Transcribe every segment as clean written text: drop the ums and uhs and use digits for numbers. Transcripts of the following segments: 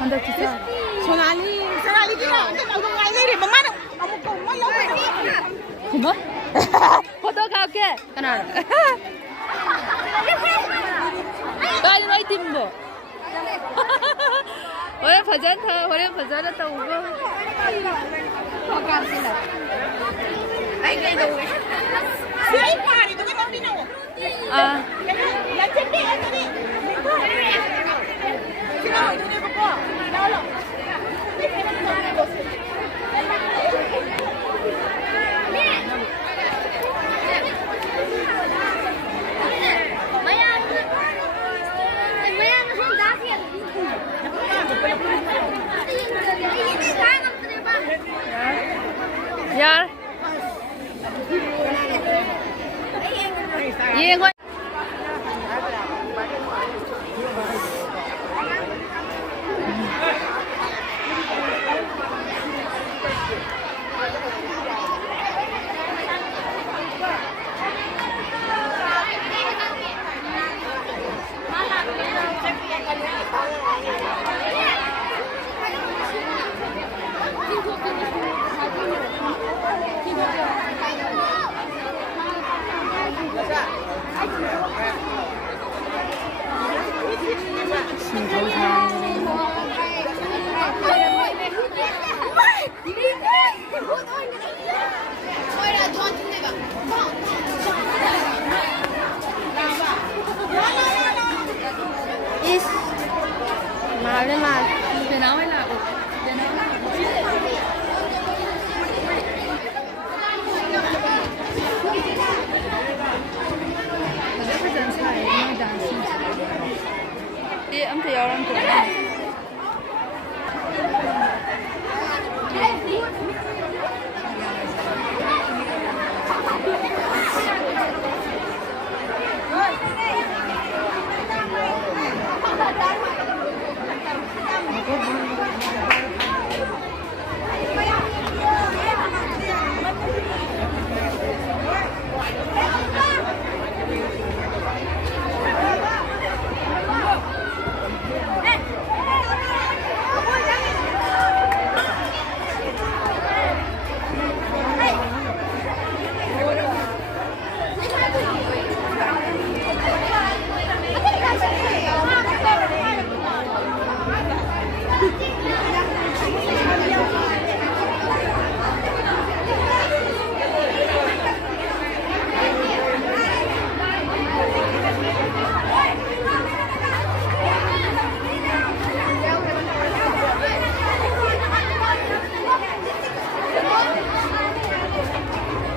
한달 주자. 소나리가 나도 많이 내리 엄마는 너무 고마워. 고마? 포토 갈게. 하나. 빨리 너희 팀도. Horen fajan ta ugo. Ai cái đồ. Sai pari tu kan đi nào. Ah. Ya cendek ya tadi. Sino itu ni buku. Tahu lo. Yaar. Ye ngoi. Is mal lên mal. Để nấu hay là để nấu. Đi âm thì orang tu.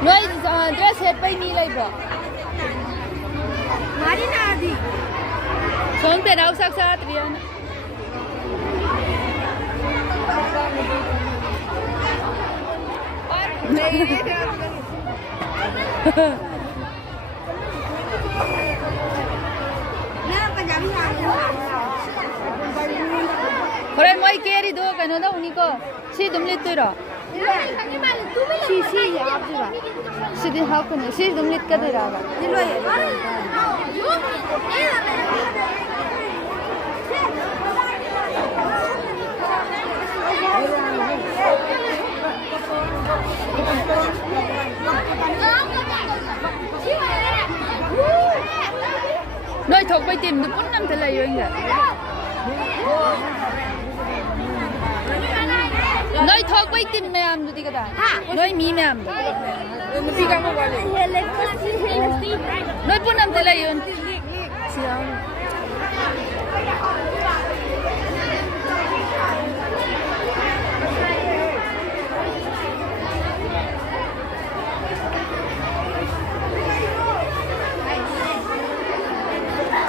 Noi dress head by ni lai bro. Mari na di. Song te rau sak sat rian. Horen moi keri do kano da uni ko. Si dum lit tu ro. Si ya abdura. Si din ha ko ni si dum lit ka de ra ba. Diloi. Noi thok bai tim du pun nam thela yoing ga. Noi thok bai tim me am du di ka da. Noi mi me am. Nupi kamu balik. Noi pun nam thela yoing. Siang.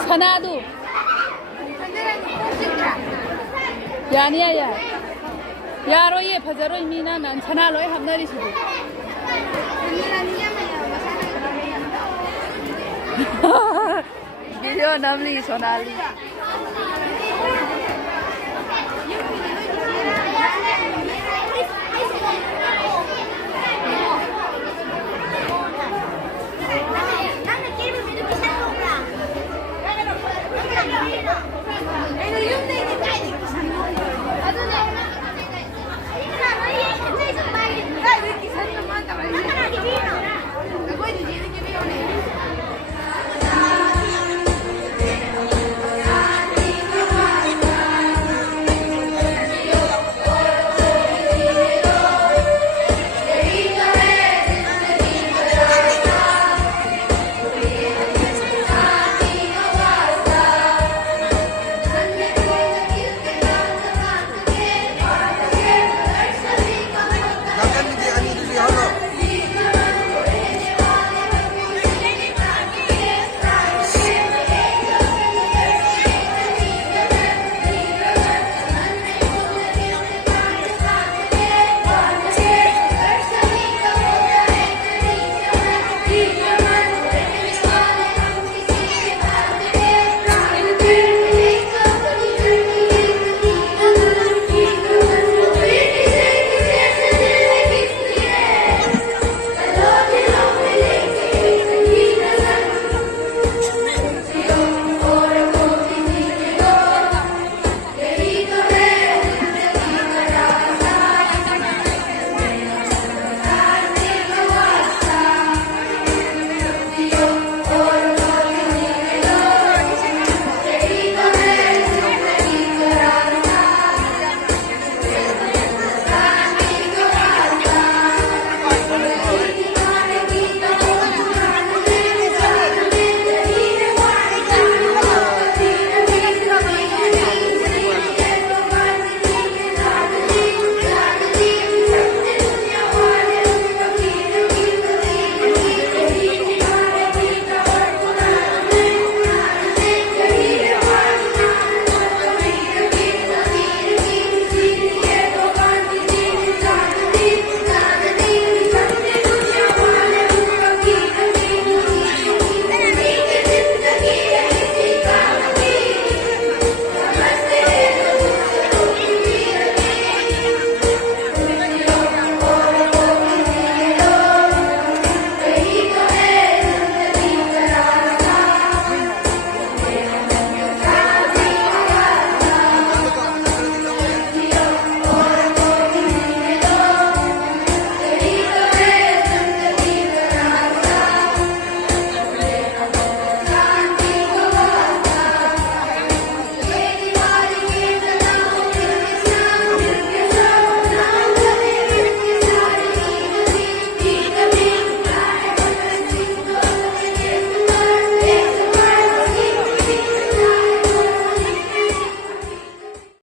Sanadu. Yani ya. Yaro ye phajaro imina nan chana loi hamnari sidu. Video namli sonali.